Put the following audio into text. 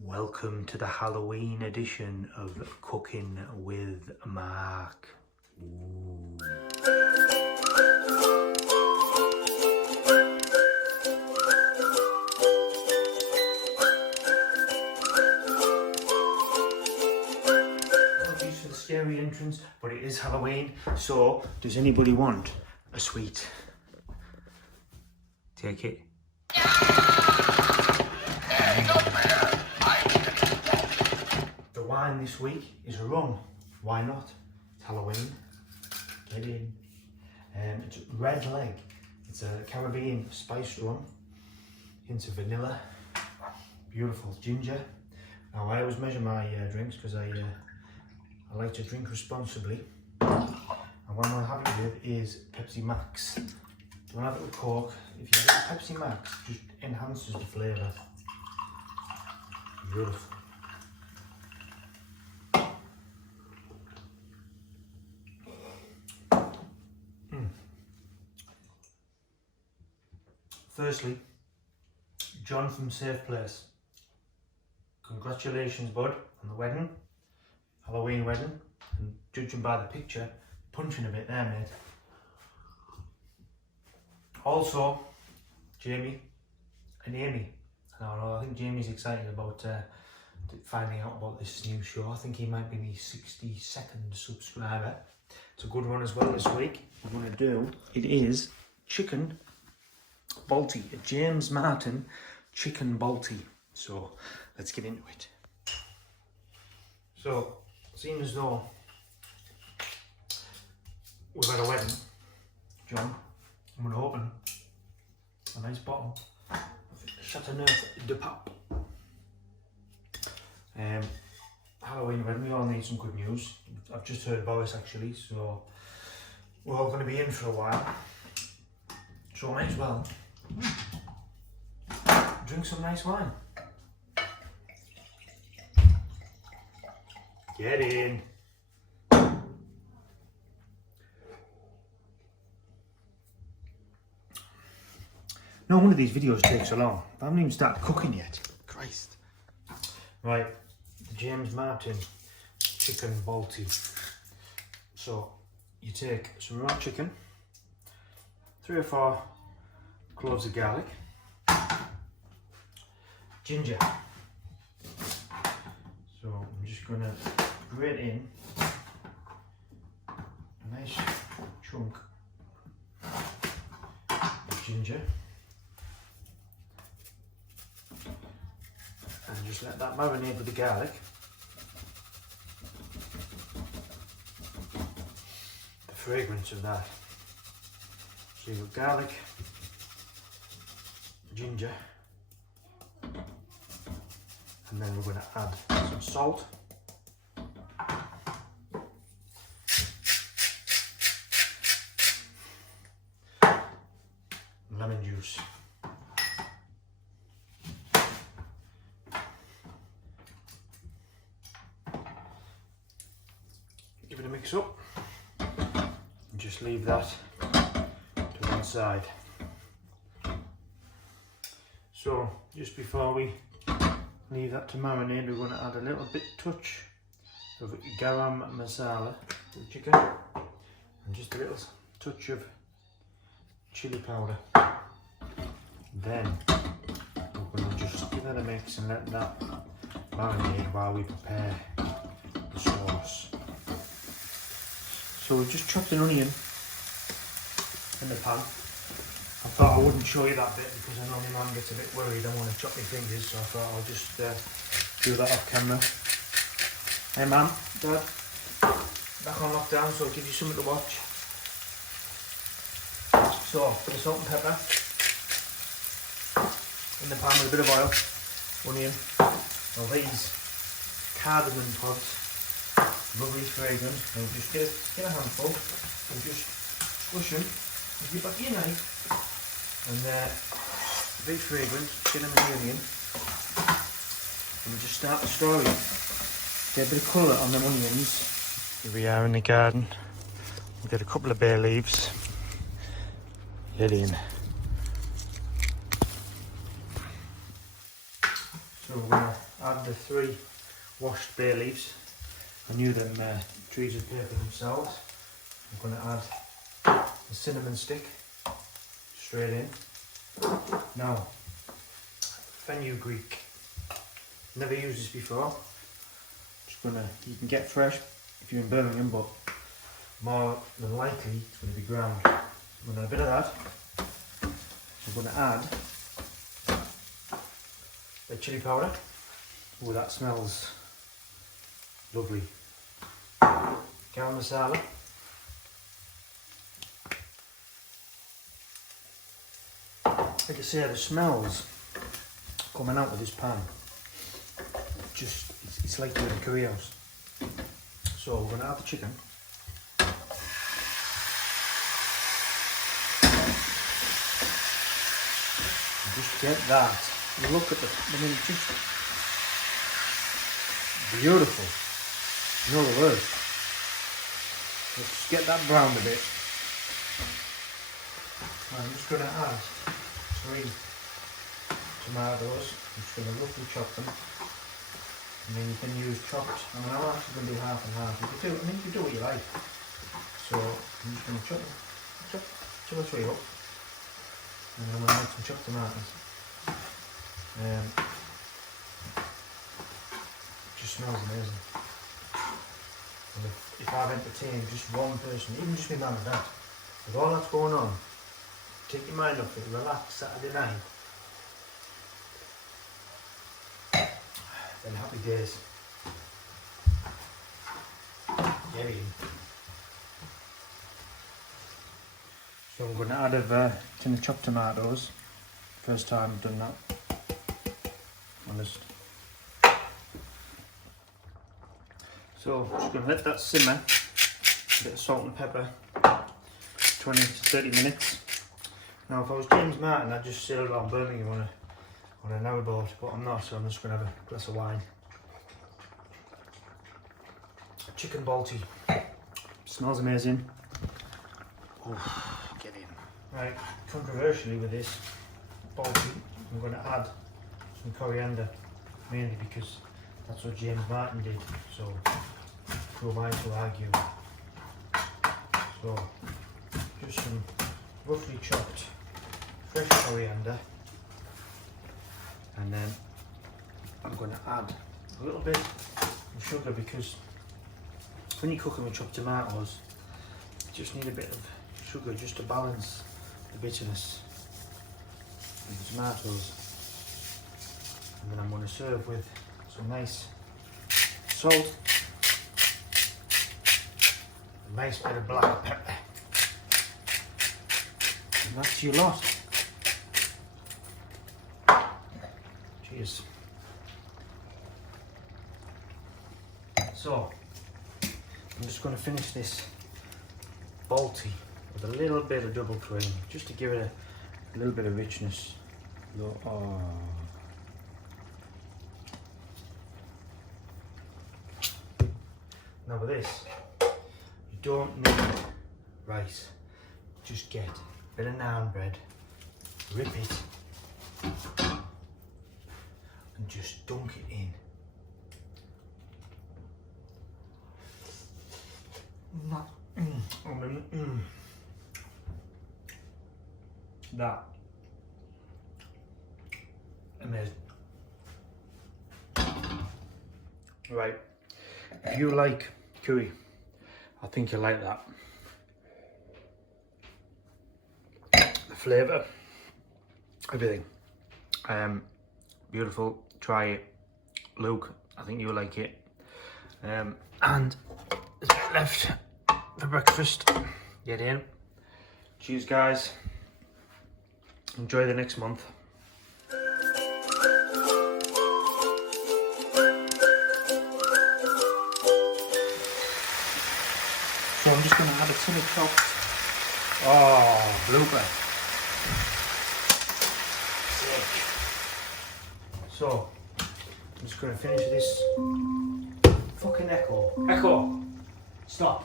Welcome to the Halloween edition of Cooking with Mark. Ooh. Apologies for the scary entrance, but it is Halloween, so does anybody want a sweet? Take it. The wine this week is a rum. Why not? It's Halloween. Get in. It's Red Leg. It's a Caribbean spiced rum. Hints of vanilla. Beautiful ginger. Now I always measure my drinks because I like to drink responsibly. And what I'm going to have it with is Pepsi Max. Don't have it with Coke. If you have it with Pepsi Max, it just enhances the flavour. Beautiful. Firstly, John from Safe Place. Congratulations, bud, on the wedding. Halloween wedding. And judging by the picture, punching a bit there, mate. Also, Jamie and Amy. I think Jamie's excited about finding out about this new show. I think he might be the 62nd subscriber. It's a good one as well this week. What I'm going to do, it is chicken Balti, a James Martin chicken Balti. So let's get into it. So, seeing as though we've had a wedding, John, I'm going to open a nice bottle of Chateauneuf de Pape. Halloween wedding, we all need some good news. I've just heard Boris actually, so we're all going to be in for a while. So I might as well drink some nice wine. Get in. No wonder these videos take so long. I haven't even started cooking yet. Christ. Right, James Martin chicken Balti. So you take some raw chicken, 3 or 4 cloves of garlic, ginger. So I'm just going to grate in a nice chunk of ginger and just let that marinate with the garlic. The fragrance of that. So you've got garlic, ginger, and then we're going to add some salt, lemon juice, give it a mix up and just leave that to one side. So just before we leave that to marinate, we're going to add a little bit touch of garam masala to the chicken and just a little touch of chili powder. Then we're going to just give that a mix and let that marinate while we prepare the sauce. So we've just chopped an onion in the pan. I thought I wouldn't show you that bit because I know my mum gets a bit worried. I want to chop my fingers, so I thought I'll just do that off camera. Hey Mum, Dad, back on lockdown, so I'll give you something to watch. So, a bit of salt and pepper in the pan with a bit of oil, onion. Now these cardamom pods, lovely fragrance. Now just get a handful and just squish them with your back of your knife. And very fragrant, get them in the onion. And we just start the story. Get a bit of colour on them onions. Here we are in the garden. We've got a couple of bay leaves. Get in. So we're going to add the 3 washed bay leaves. I knew them trees would pay for themselves. I'm going to add the cinnamon stick straight in. Now, fenugreek. Never used this before. Just gonna, you can get fresh if you're in Birmingham, but more than likely it's going to be ground. I'm going to add a bit of that. I'm going to add the chili powder. Oh, that smells lovely. Garam masala. Like I say, the smells coming out of this pan, just, it's like you're in a curry house. So we're going to add the chicken. And just get that. Look at the, I mean, just beautiful. You know the word. Let's just get that browned a bit. I'm just going to add 3 tomatoes. I'm just going to roughly chop them. And then you can use chopped. I mean, I'm actually going to do half and half. You can do, I mean, you can do what you like. So I'm just going to chop the 3 up. And then I'm going to make some chopped tomatoes. It just smells amazing. And if I've entertained just one person, even just my mum and dad, with all that's going on, take your mind off it, relax Saturday night, then happy days. Get in. So I'm going to add a tin of chopped tomatoes. First time I've done that. Honest. So just going to let that simmer. A bit of salt and pepper. 20 to 30 minutes. Now if I was James Martin, I'd just sail around Birmingham on an hour boat, but I'm not, so I'm just going to have a glass of wine. Chicken Balti. Smells amazing. Oh, get in. Right, controversially with this Balti, I'm going to add some coriander, mainly because that's what James Martin did, so who am I to argue? So, just some roughly chopped fresh coriander, and then I'm going to add a little bit of sugar, because when you cook them with chopped tomatoes, you just need a bit of sugar just to balance the bitterness of the tomatoes. And then I'm going to serve with some nice salt, a nice bit of black pepper, and that's your lot. Cheers. So I'm just going to finish this Balti with a little bit of double cream, just to give it a little bit of richness. Oh. Now with this, you don't need rice. Just get a bit of naan bread, rip it, and just dunk it in. That amazing. Right, if you like curry, I think you'll like that. The flavour, everything. Beautiful. Try it, Luke. I think you'll like it. And there's a bit left for breakfast. Get in. Cheers, guys. Enjoy the next month. So I'm just going to add a tin of chopped. Oh, blooper. Sick. So I'm just going to finish this. Fucking echo. Echo! Stop.